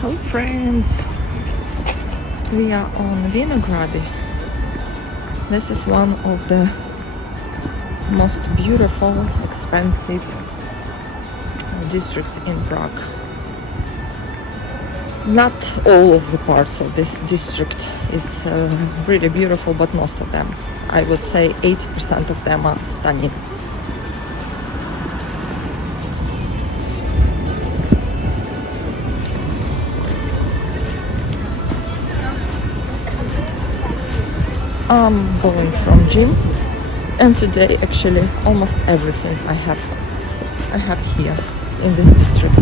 Hello friends, we are on Vinogrady. This is one of the most beautiful, expensive districts in Prague. Not all of the parts of this district is really beautiful, but most of them. I would say 80% of them are stunning. I'm going from gym, and today actually almost everything I have here in this district.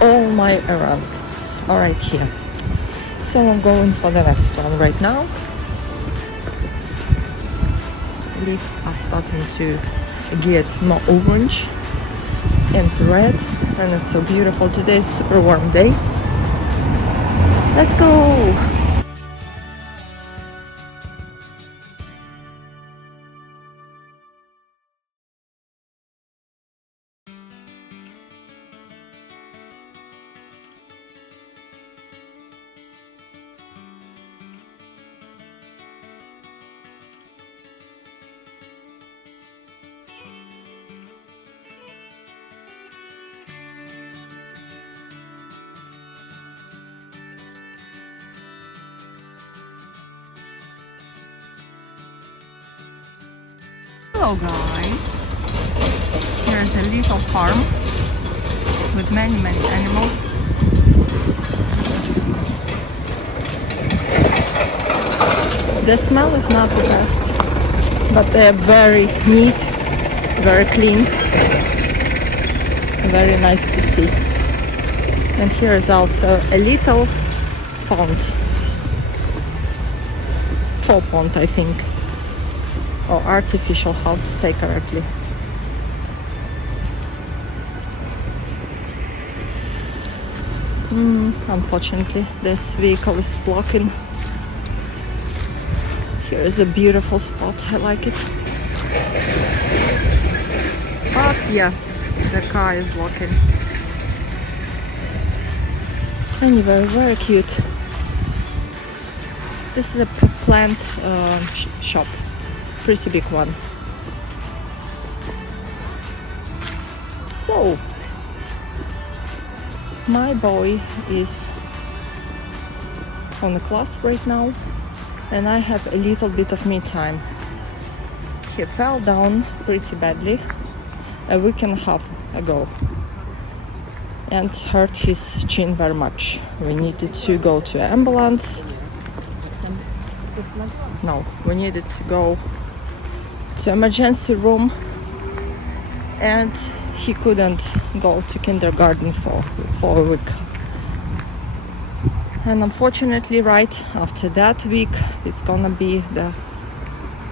All my errands are right here. So I'm going for the next one right now. Leaves are starting to get more orange and red, and it's so beautiful. Today is a super warm day. Let's go! Hello guys, here's a little farm with many animals. The smell is not the best, but they're very neat, very clean, very nice to see. And here is also a little pond, faux pond I think, or artificial, how to say correctly. Unfortunately, this vehicle is blocking. Here is a beautiful spot, I like it. But yeah, the car is blocking. Anyway, very cute. This is a plant shop. Pretty big one. So my boy is on the class right now, and I have a little bit of me time. He fell down pretty badly a week and a half ago and hurt his chin very much. We needed to go to an ambulance. No, we needed to go to emergency room, and he couldn't go to kindergarten for a week. And unfortunately, right after that week, it's gonna be the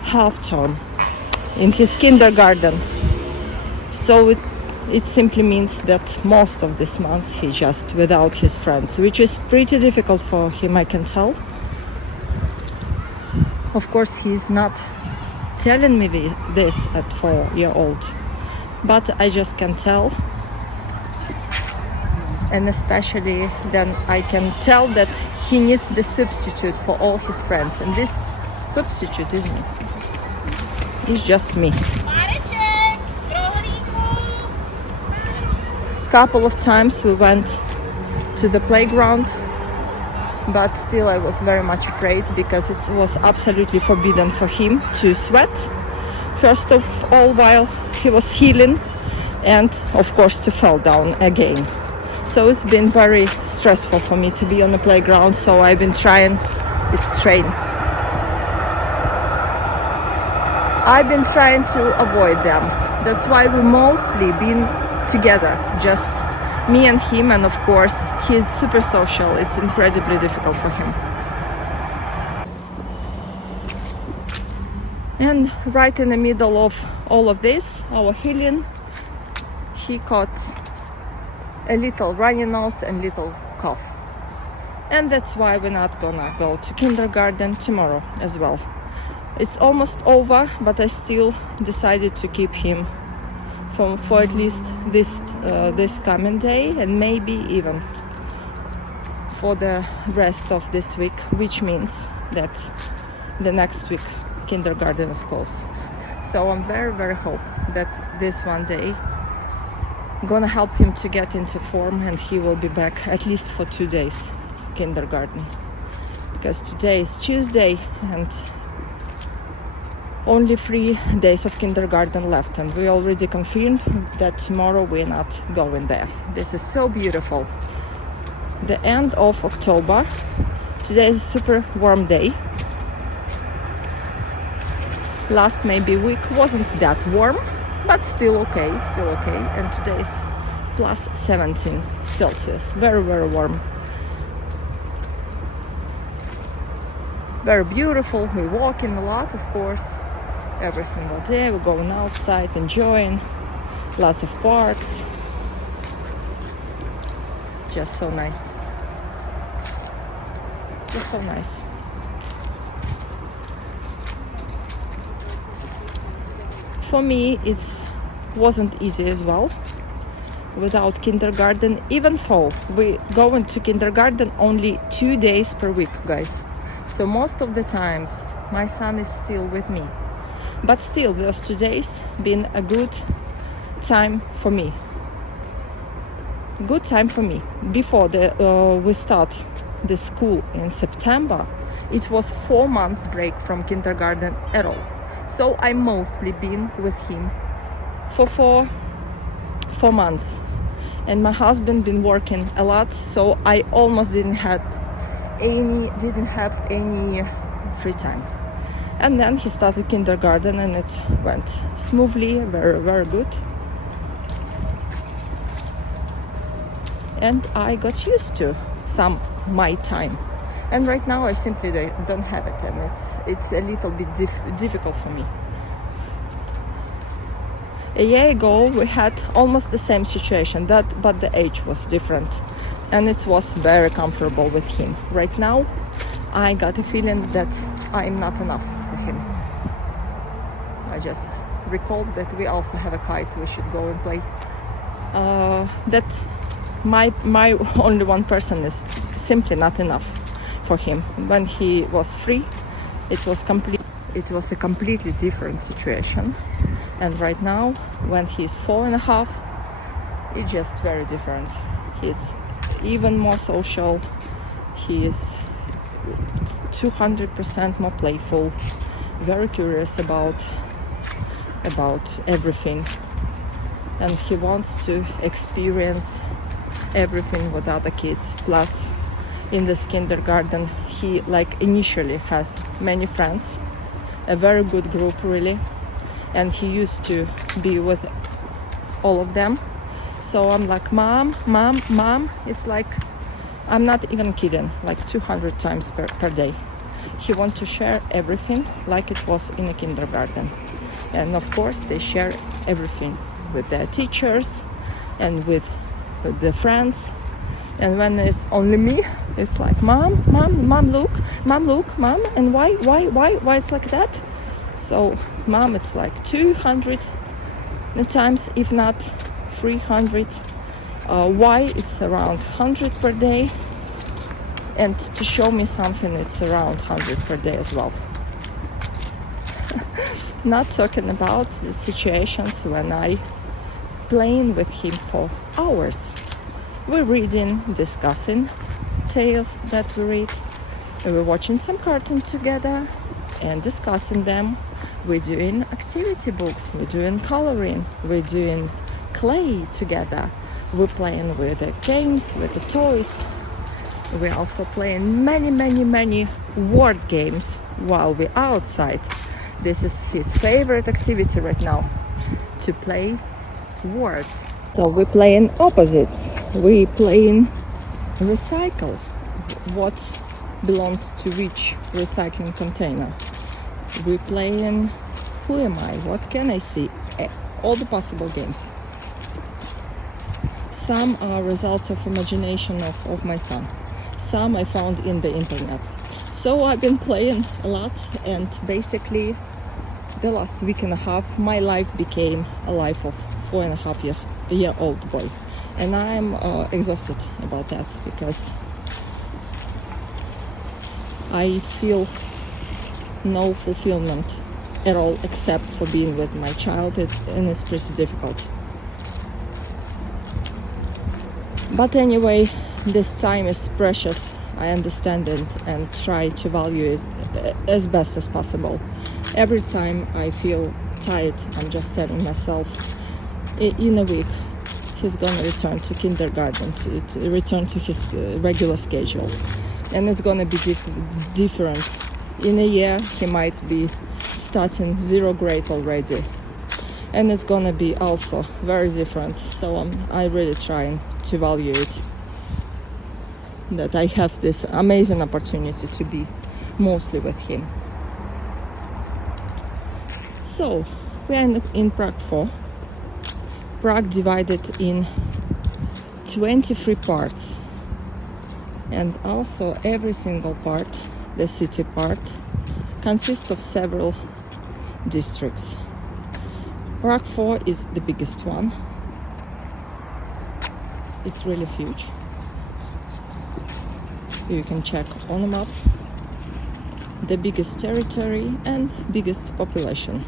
half term in his kindergarten. So it simply means that most of this month he's just without his friends, which is pretty difficult for him, I can tell. Of course, he's not telling me this at 4-year-old, but I just can tell, and especially then I can tell that he needs the substitute for all his friends, and this substitute is me. It's just me. Couple of times we went to the playground, but still I was very much afraid because it was absolutely forbidden for him to sweat, first of all while he was healing, and of course to fall down again. So it's been very stressful for me to be on the playground, so I've been trying to avoid them. That's why we mostly been together, just me and him, and of course he's super social. It's incredibly difficult for him. And right in the middle of all of this, our healing, he caught a little runny nose and little cough. And that's why we're not gonna go to kindergarten tomorrow as well. It's almost over, but I still decided to keep him for at least this coming day, and maybe even for the rest of this week, which means that the next week kindergarten is closed. So I'm very, very hope that this one day gonna help him to get into form, and he will be back at least for 2 days kindergarten, because today is Tuesday and only 3 days of kindergarten left, and we already confirmed that tomorrow we're not going there. This is so beautiful. The end of October. Today is a super warm day. Last maybe week wasn't that warm, but still okay. And today is plus 17 Celsius. Very, very warm. Very beautiful. We're walking a lot, of course, every single day. We're going outside, enjoying lots of parks. Just so nice. Just so nice. For me, it wasn't easy as well without kindergarten, even though we go into kindergarten only 2 days per week, guys. So most of the times my son is still with me, but still those 2 days been a good time for me. Good time for me. Before we start the school in September, it was 4 months break from kindergarten at all. So I mostly been with him for four months, and my husband been working a lot, so I almost didn't have any free time. And then he started kindergarten, and it went smoothly, very, very good. And I got used to some my time. And right now I simply don't have it, and it's a little bit difficult for me. A year ago we had almost the same situation, but the age was different, and it was very comfortable with him. Right now I got a feeling that I'm not enough for him. I just recalled that we also have a kite we should go and play. That my only one person is simply not enough for him. When he was free, it was a completely different situation, and right now when he's 4.5, it's just very different. He's even more social. He is 200% more playful, very curious about everything, and he wants to experience everything with other kids. Plus, in this kindergarten, he initially has many friends, a very good group really, and he used to be with all of them. So I'm like, mom, it's like, I'm not even kidding, like 200 times per day. He wants to share everything like it was in a kindergarten. And of course they share everything with their teachers and with the friends. And when it's only me, it's like, mom, look, mom, and why it's like that? So mom, it's like 200 times, if not 300. Why it's around 100 per day, and to show me something, it's around 100 per day as well. Not talking about the situations when I playing with him for hours. We're reading, discussing tales that we read. We're watching some cartoons together and discussing them. We're doing activity books. We're doing coloring. We're doing clay together. We're playing with the games, with the toys. We're also playing many word games while we're outside. This is his favorite activity right now, to play words. So we're playing opposites. We're playing recycle. What belongs to which recycling container? We're playing who am I? What can I see? All the possible games. Some are results of imagination of my son. Some I found in the internet. So I've been playing a lot, and basically the last week and a half my life became a life of 4.5-year-old boy, and I'm exhausted about that, because I feel no fulfillment at all except for being with my child, and it's pretty difficult. But anyway, this time is precious. I understand it and try to value it as best as possible. Every time I feel tired, I'm just telling myself, in a week he's gonna return to kindergarten, to return to his regular schedule, and it's gonna be different. In a year he might be starting 0th grade already, and it's gonna be also very different. So I really trying to value it, that I have this amazing opportunity to be mostly with him. So we are in Prague 4. Prague divided in 23 parts, and also every single part, the city part, consists of several districts. Prague 4 is the biggest one. It's really huge. You can check on the map. The biggest territory and biggest population.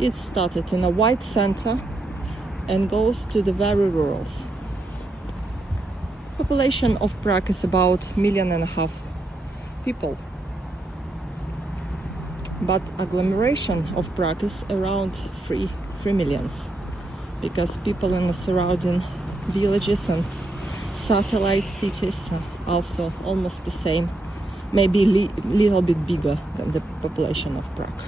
It started in a white center and goes to the very rurals. Population of Prague is about 1.5 million people. But agglomeration of Prague is around 3 million, because people in the surrounding villages and satellite cities are also almost the same, maybe a little bit bigger than the population of Prague.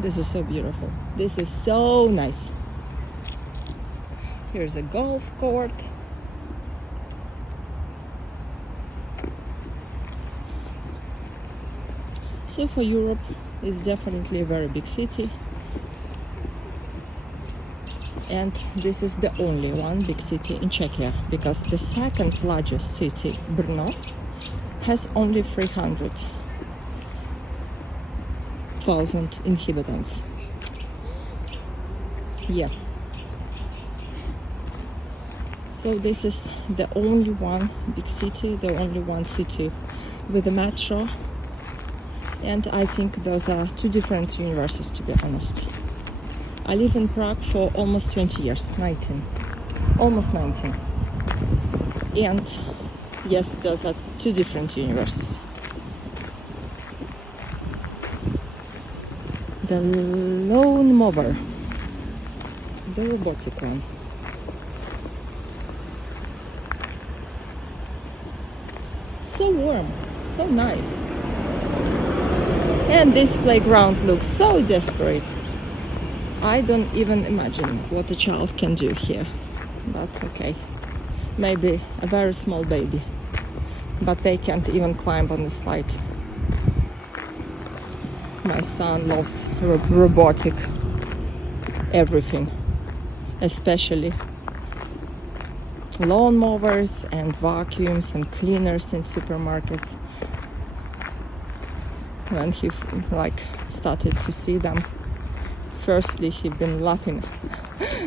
This is so beautiful. This is so nice. Here's a golf court. So for Europe, it's definitely a very big city. And this is the only one big city in Czechia, because the second largest city, Brno, has only 300,000 inhabitants. Yeah. So this is the only one big city, the only one city with a metro. And I think those are two different universes, to be honest. I live in Prague for almost 20 years, almost 19. And yes, those are two different universes. The lawn mower, the robotic one. So warm, so nice. And this playground looks so desperate. I don't even imagine what a child can do here. But okay, maybe a very small baby. But they can't even climb on the slide. My son loves robotic everything, especially lawn mowers and vacuums and cleaners in supermarkets. When he started to see them, firstly he'd been laughing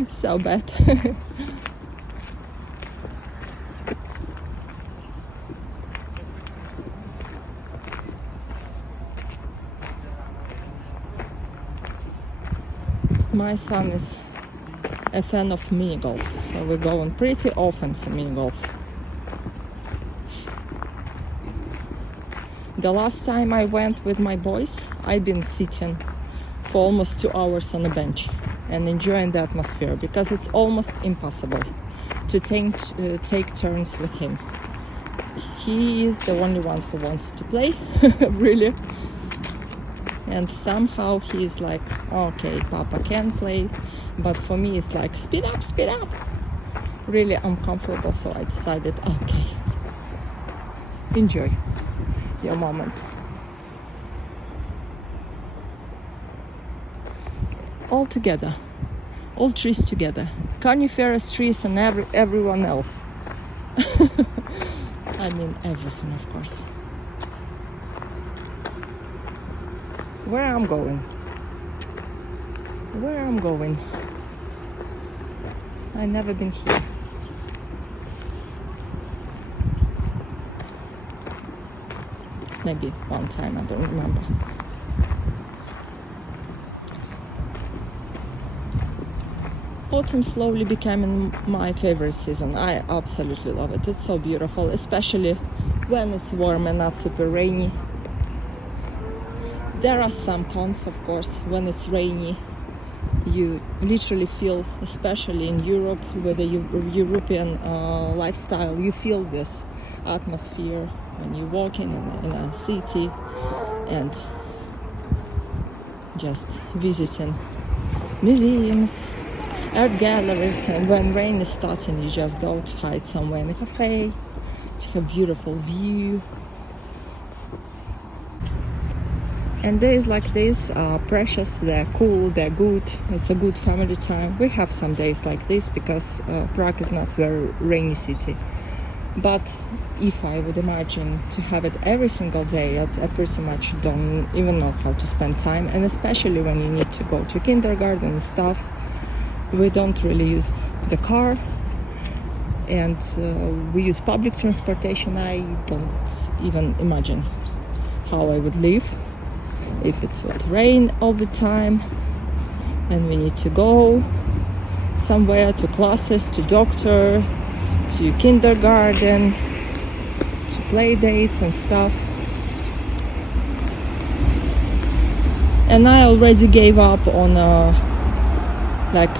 so bad. My son is a fan of mini golf, so we're going pretty often for mini golf. The last time I went with my boys, I've been sitting for almost 2 hours on a bench and enjoying the atmosphere, because it's almost impossible to take turns with him. He is the only one who wants to play, really. And somehow he's like, okay, Papa can play, but for me it's like, speed up, speed up. Really uncomfortable, so I decided, okay, enjoy your moment. All together, all trees together, coniferous trees and everyone else. I mean everything, of course. Where I'm going? I never been here. Maybe one time, I don't remember. Autumn slowly becoming my favorite season. I absolutely love it. It's so beautiful, especially when it's warm and not super rainy. There are some cons, of course. When it's rainy, you literally feel, especially in Europe with the European lifestyle, you feel this atmosphere when you walk in a city and just visiting museums, art galleries, and when rain is starting you just go to hide somewhere in a cafe, take a beautiful view. And days like this are precious, they're cool, they're good, it's a good family time. We have some days like this because Prague is not a very rainy city. But if I would imagine to have it every single day, I pretty much don't even know how to spend time. And especially when you need to go to kindergarten and stuff, we don't really use the car. And we use public transportation. I don't even imagine how I would live if it would rain all the time and we need to go somewhere, to classes, to doctor, to kindergarten, to play dates and stuff. And I already gave up on like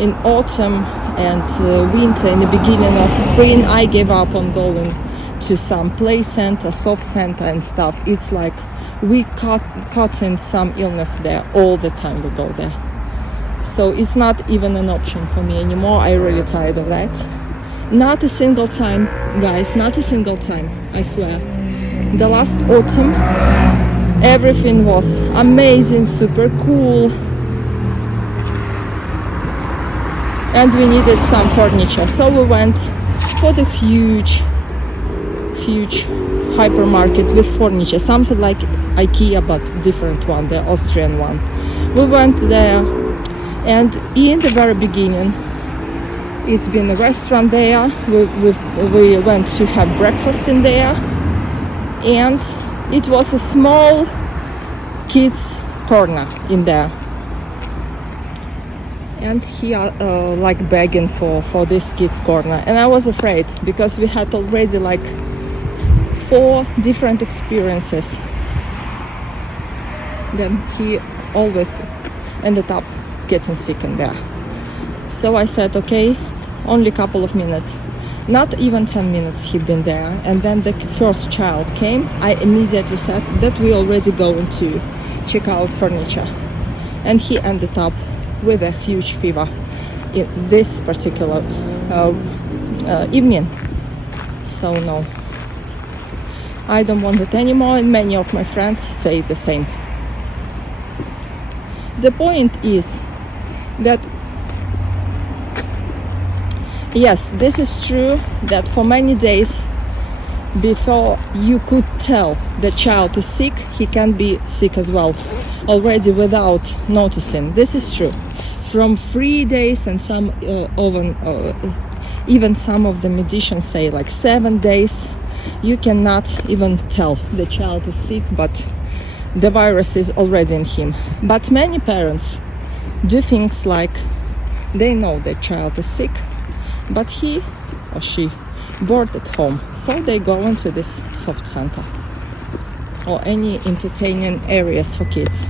in autumn and winter, in the beginning of spring, I gave up on going to some play center, soft center and stuff. It's like we caught in some illness there all the time we go there. So it's not even an option for me anymore. I'm really tired of that. Not a single time, guys, not a single time, I swear. The last autumn, everything was amazing, super cool. And we needed some furniture. So we went for the huge hypermarket with furniture, something like IKEA but different one, the Austrian one. We went there, and in the very beginning it's been a restaurant there. We went to have breakfast in there, and it was a small kids corner in there, and he like begging for this kids corner, and I was afraid because we had already like 4 different experiences. Then he always ended up getting sick in there. So I said, okay, only a couple of minutes, not even 10 minutes he'd been there. And then the first child came. I immediately said that we already going to check out furniture, and he ended up with a huge fever in this particular evening. So no, I don't want it anymore, and many of my friends say the same. The point is that yes, this is true that for many days before you could tell the child is sick, he can be sick as well already without noticing. This is true. From 3 days, and some even some of the medicians say like 7 days, you cannot even tell the child is sick, but the virus is already in him. But many parents do things like they know their child is sick, but he or she bored at home, so they go into this soft center or any entertaining areas for kids,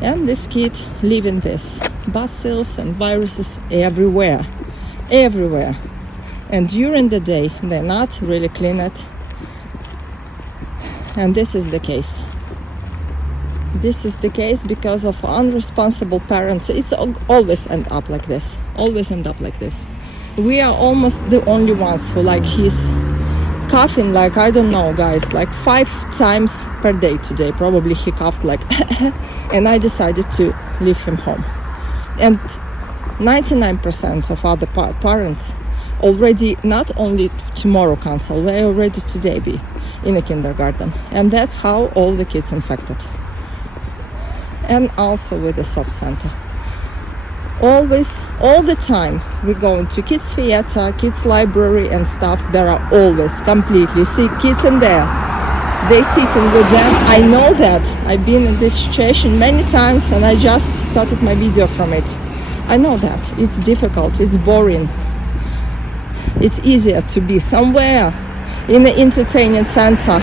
and this kid live in this bacills and viruses everywhere, and during the day they're not really clean it. And this is the case because of unresponsible parents. It's always end up like this. We are almost the only ones who, like, he's coughing like, I don't know, guys, like 5 times per day today. Probably he coughed like and I decided to leave him home. And 99% of other parents already not only tomorrow cancel, they already today be in a kindergarten. And that's how all the kids infected. And also with the soft center. Always, all the time, we go into kids theater, kids library and stuff. There are always completely sick kids in there. They sitting with them. I know that. I've been in this situation many times, and I just started my video from it. I know that. It's difficult. It's boring. It's easier to be somewhere in the entertainment center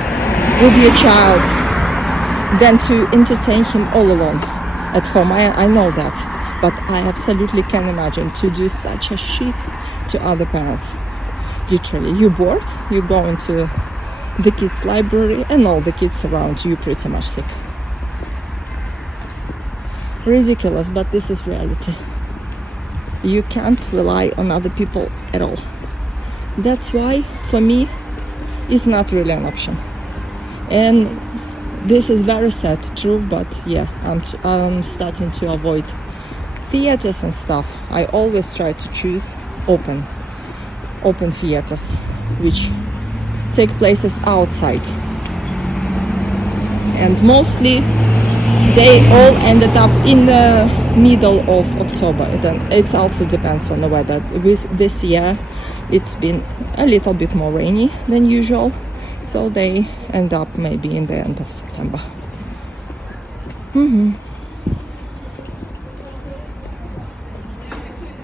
with your child than to entertain him all alone at home. I know that. But I absolutely can imagine to do such a shit to other parents. Literally, you're bored, you go into the kids' library and all the kids around you pretty much sick. Ridiculous, but this is reality. You can't rely on other people at all. That's why, for me, it's not really an option. And this is very sad truth, but yeah, I'm starting to avoid theaters and stuff. I always try to choose open theaters which take places outside, and mostly they all ended up in the middle of October. Then it also depends on the weather. With this year it's been a little bit more rainy than usual, so they end up maybe in the end of September.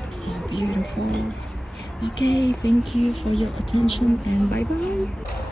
So beautiful. Okay, thank you for your attention and bye bye.